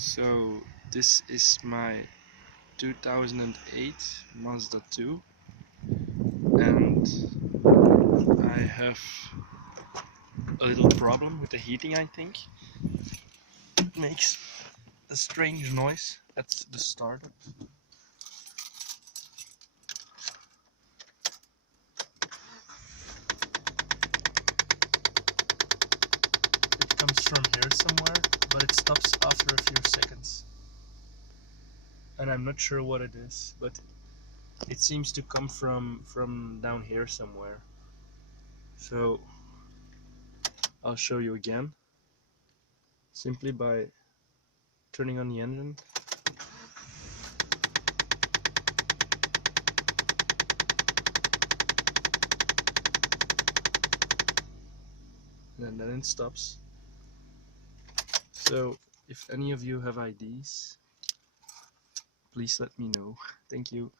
So this is my 2008 Mazda 2, and I have a little problem with the heating. I think it makes a strange noise at the startup. It comes from here somewhere, but it stops after a few seconds. And I'm not sure what it is, but it seems to come from down here somewhere. So I'll show you again, simply by turning on the engine. And then it stops. So if any of you have ideas, please let me know. Thank you.